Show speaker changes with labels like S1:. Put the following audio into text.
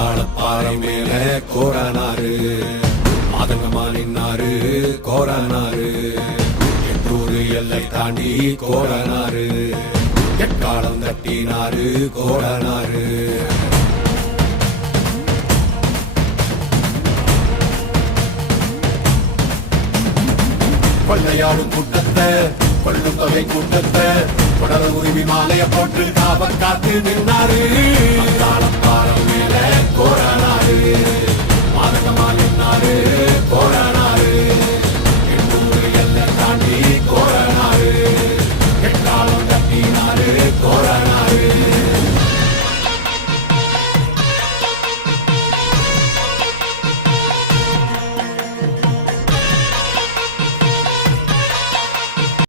S1: காலப்பாறை மேல கோரானாரு மாதங்கமா நின்னாரு கோரானாரு எட்டூரு எல்லை தாண்டி கோரானாரு எக்காலம் தட்டினாரு கோரானாரு கொள்ளையாடும் கூட்டத்தை கொள்ளும் தொகை கூட்டத்தை தொடர உரிமை மாலைய போட்டு காவல் காத்து நின்னாரு Johnny